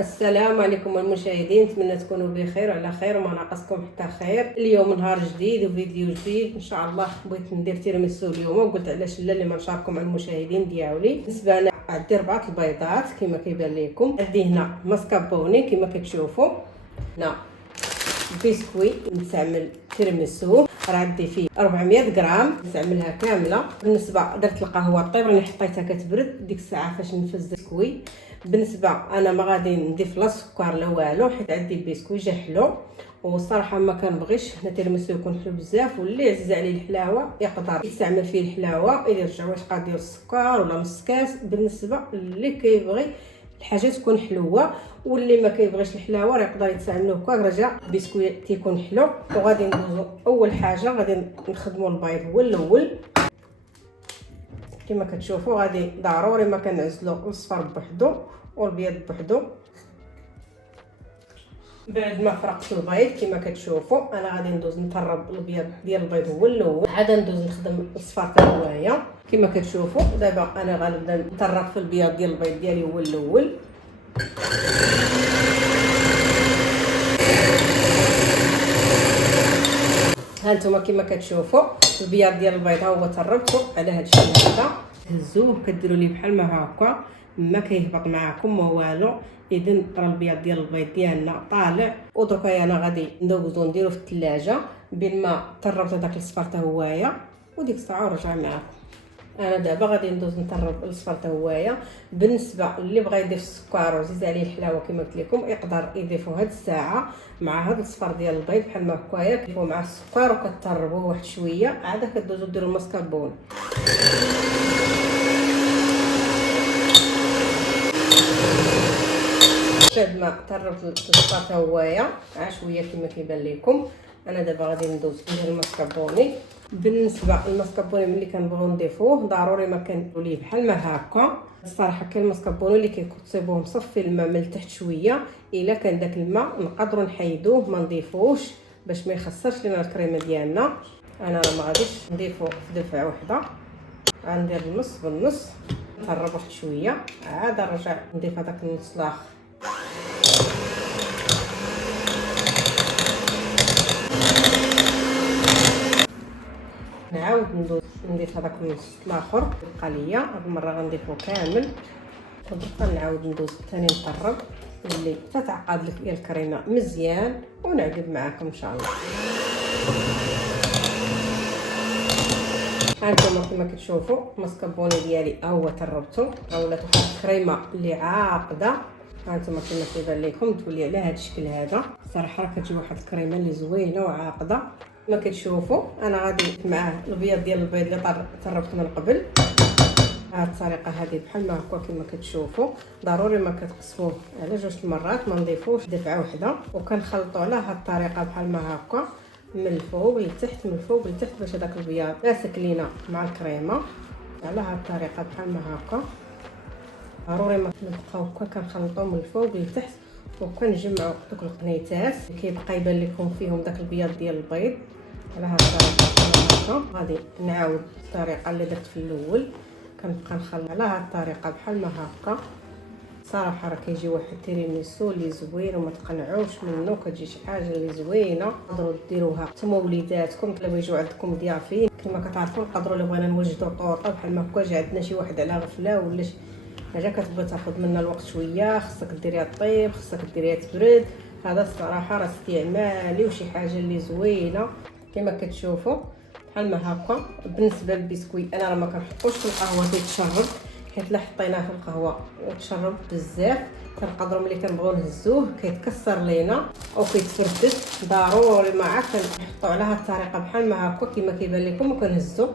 السلام عليكم المشاهدين، نتمنى تكونوا بخير وعلى خير وما ناقصكم حتى خير. اليوم نهار جديد وفيديو جديد ان شاء الله. بغيت ندير تيراميسو اليوم وقلت علاش لا اللي ما نشارككم مع المشاهدين ديالي. بالنسبه انا عندي 4 البيضات كما كيبان لكم، عندي هنا ماسكابوني كما كتشوفوا، هنا بسكوي نستعمل تيراميسو راه عندي فيه 400 غرام نستعملها كامله. بالنسبه درت القهوه طيب راني حطيتها كتبرد ديك الساعه فاش نفز البسكوي. بالنسبه انا ما غادي نضيف لا سكر لا والو حيت عندي البسكوي جا حلو، والصراحه ما كنبغيش حنا تيراميسو يكون حلو بزاف، واللي عزيز عليه الحلاوه يقدر يستعمل فيه الحلاوه الا رجع واش قادر يدير السكر ولا نص كاس. بالنسبه اللي كيبغي الحاجه تكون حلوه واللي ما كيبغيش الحلاوه راه يقدر يستعملوه هكا رجع البسكوي تيكون حلو. وغادي ندوزو اول حاجه غادي نخدموا البيض هو الاول كما كتشوفوا. غادي ضروري ما كنعزلوا الصفر بوحدو والبيض بوحدو. بعد ما فرقت البيض كما كتشوفوا انا غادي ندوز نطرب البيض ديال البيض هو الاول، عاد ندوز نخدم الصفر حتى هويا كما كتشوفوا. دابا انا غنبدا نطرب في البيض ديال البيض ديالي هو الاول. هانتوما كما كتشوفوا البياض ديال البيض ها هو طربته على هذا الشيء هذا. تهزوه كديروا ليه بحال ما هكا ما كيهبط معكم ما والو. اذا راه البياض ديال البيض ديالنا طالع. ودركا انا غادي ندوزو نديرو في الثلاجه بين ما طربت هذاك الصفر حتى هوايا وديك الساعه ورجع معكم. انا دابا غادي ندوز نطرب الصفر حتى هوايا. بالنسبه اللي بغى يضيف السكر ويزيد عليه الحلاوه كما قلت لكم يقدر يضيفوا هاد الساعه مع هاد الصفر ديال البيض بحال ما هكايا كيفوا مع السكر وكتطربوه واحد شويه. عاد كدوزو ديروا الماسكابون. بعد ما طربت الصفر حتى هوايا شويه كما كيبان لكم انا دابا غادي ندوز ندير الماسكابوني. بالنسبه للماسكابوني ملي كنبغيو نضيفوه ضروري ما كنديروا ليه بحال ما هكا. الصراحه كاين الماسكابوني اللي كيصيبوه مصفي الماء من التحت شويه، الا كان داك الماء نقدروا نحيدوه ما نضيفوش باش ما يخسرش لنا الكريمه ديالنا. انا ما غاديش نضيفو في دفعه واحده، غندير النص بالنص نطرب واحد شويه عاد نرجع نضيف هذاك النص الاخر. نعاود ندوز نضيف هذاك النص الاخر بقى ليا. هاد المره غنضيفو كامل ودابا نعاود ندوز ثاني نطرب اللي تتعقد لك ديال الكريمه مزيان ونعقد معكم ان شاء الله. هانتوما كما كتشوفوا الماسكابوني ديالي ها هو طربته راه ولات واحد الكريمه اللي عاقده. هانتوما كما كيبان لكم تولي على هذا الشكل هذا. صراحه راه كتجي واحد الكريمه اللي زوينه وعاقده كما كتشوفوا. انا غادي معاه البيض ديال البيض اللي طربت من قبل بهذه الطريقه هذه بحال ما هكا كما كتشوفوا. ضروري ما كتقسموه على 2 مرات، ما نضيفوش دفعه واحده وكنخلطوا على هذه الطريقه بحال ما هكا من الفوق للتحت من الفوق للتحت باش هذاك البياض ماسك لينا مع الكريمه على هذه الطريقه بحال ما هكا. ضروري ما نبقاو هكا كنخلطوا من الفوق للتحت وكنجمعوا دوك القنيتات اللي كيبقى يبان لكم فيهم داك البياض ديال البيض على هذه الطريقه. غادي نعاود الطريقه اللي درت في الاول كنبقى نخلط على هذه الطريقه بحال ما هكا. صراحه راه كيجي واحد التيراميسو اللي زوين وما تقنعوش منه، كتجي شي حاجه اللي زوينه. تقدروا ديروها نتوما وليداتكم الا بغيتو عندكم ضيافين. كما كتعرفوا نقدروا الا بغينا نوجدوا طورطه بحال ما هكا جا عندنا شي واحد على غفله ولا شي حاجه كتبغي تاخذ منا الوقت شويه، خصك ديريها طيب خصك ديريها تبرد. هذا الصراحه راه استعمالي وشي حاجه اللي زوينه كما كتشوفوا بحال ما هكا. بالنسبه للبسكوي انا راه ما كنحطوش في القهوه تيتشرب، حيت لا حطيناه في القهوه وتشرب بزاف كنقدروا ملي كنبغيو نهزوه كيتكسر لينا او كيتفردد. ضروري معاه كنحطوا على هذه الطريقه بحال ما هكا كما كيبان لكم وكنهزو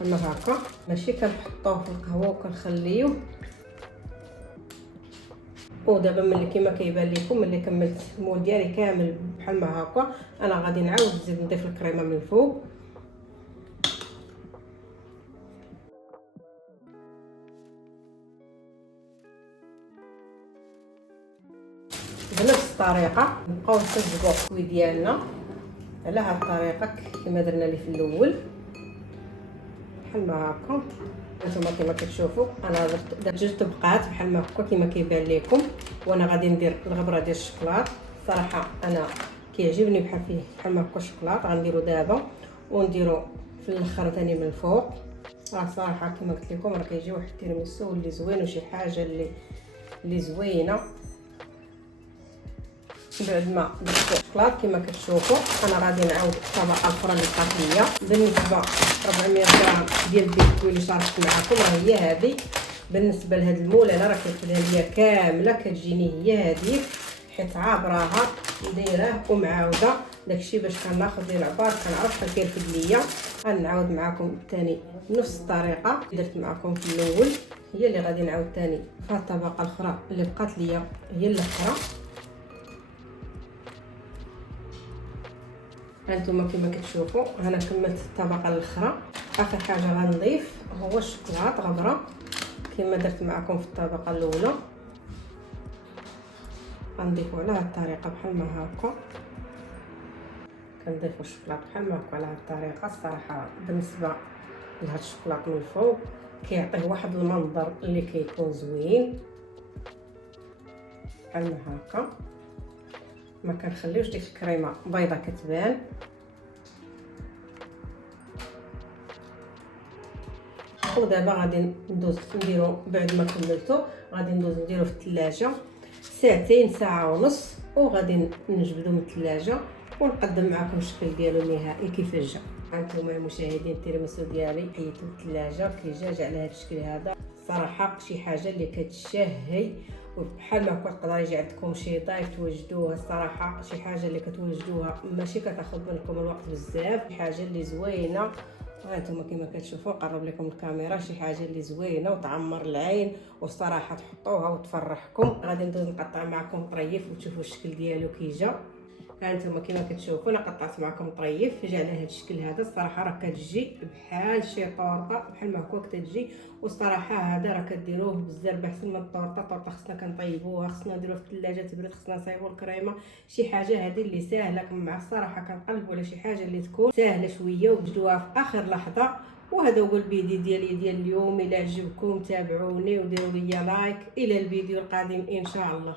بحال ما هكا. ماشي كنحطوه في القهوه وكنخليوه. ودابا ملي كما كيبان لكم ملي كملت المول ديالي كامل بحال ما هكا انا غادي نعاود نزيد نضيف الكريمه من الفوق. بنفس الطريقه نبقاو نسجقوا الكوي ديالنا على هذه الطريقه كما درنا ليه في الاول بحال ما هكا. هانتوما كما كتشوفوا انا درت جوج طبقات بحال ما هكا كما كيبان لكم، وانا غادي ندير الغبره ديال الشوكولات. صراحه انا كيعجبني بحال فيه بحال ما هكا الشوكولات. غنديرو دابا ونديرو في الاخر ثاني من الفوق. صراحه كما قلت لكم راه كيجي واحد التيراميسو اللي زوين وشي حاجه اللي زوينه. بعد ما درت الشوكولات كما كتشوفوا انا غادي نعاود الطبقه الاخرى اللي بقات ليا. بالنسبه 400 غرام ديال البسكويت اللي شاركت معكم راه هي هذه. بالنسبه لهاد المول انا راه كتبدا ليا كامله كتجيني هي هذه، حيت عابراها نديراه ومعاوده داكشي باش كناخذ لي العبار كنعرف شحال كيرفد ليا. غنعاود معكم ثاني نفس الطريقه اللي درت معكم في الاول، هي اللي غادي نعاود ثاني في الطبقه الاخرى اللي بقات ليا هي الاخرى. هانتوما كما كتشوفوا انا كملت الطبقه الاخرى. اخر حاجه غنضيف هو الشوكولات غبره كما درت معكم في الطبقه الاولى. غنضيفو على هاد الطريقه بحال ما هكا، كنضيفو الشوكولات بحال ما هكا على هاد الطريقه. الصراحه بالنسبه لهاد الشوكولات من الفوق كيعطيه واحد المنظر اللي كيكون زوين بحال ما هكا. ما كنخليوش ديك الكريمه بيضه كتبان. ودابا غادي ندوز نديرو بعد ما كملتو غادي ندوز نديرو في الثلاجه ساعتين ساعه ونص، وغادي نجبدو من الثلاجه ونقدم معكم الشكل ديالو النهائي كيفاش جا. هانتوما المشاهدين التيراميسو ديالي حيدته الثلاجه كي جا على هذا الشكل هذا. صراحه شي حاجه اللي كتشهي وبحال ما كتقدر يجي عندكم شي ضيف توجدوها. الصراحه شي حاجه اللي كتوجدوها ماشي كتاخذ منكم الوقت بزاف، شي حاجه اللي زوينه. هانتوما كما كتشوفوا قرب لكم الكاميرا، شي حاجه اللي زوينه وتعمر العين وصراحه تحطوها وتفرحكم. غادي ندوز نقطع معكم طريف وتشوفوا الشكل ديالو كي جا. هانتوما كما كتشوفوا انا قطعت معكم طريف جا على هذا الشكل هذا. الصراحه راه كتجي بحال شي طورطه بحال ما هكا كتجي. والصراحه هذا راه كديروه بزاف احسن من الطورطه خصنا كنطيبوها، خصنا نديروها في الثلاجه تبرد، خصنا نصايبوا الكريمه. شي حاجه هذه اللي ساهله. مع الصراحه كنقلبوا على شي حاجه اللي تكون ساهله شويه وتجدوها في اخر لحظه. وهذا هو الفيديو ديالي ديال اليوم. الى عجبكم تابعوني وديروا لي لايك. الى الفيديو القادم ان شاء الله.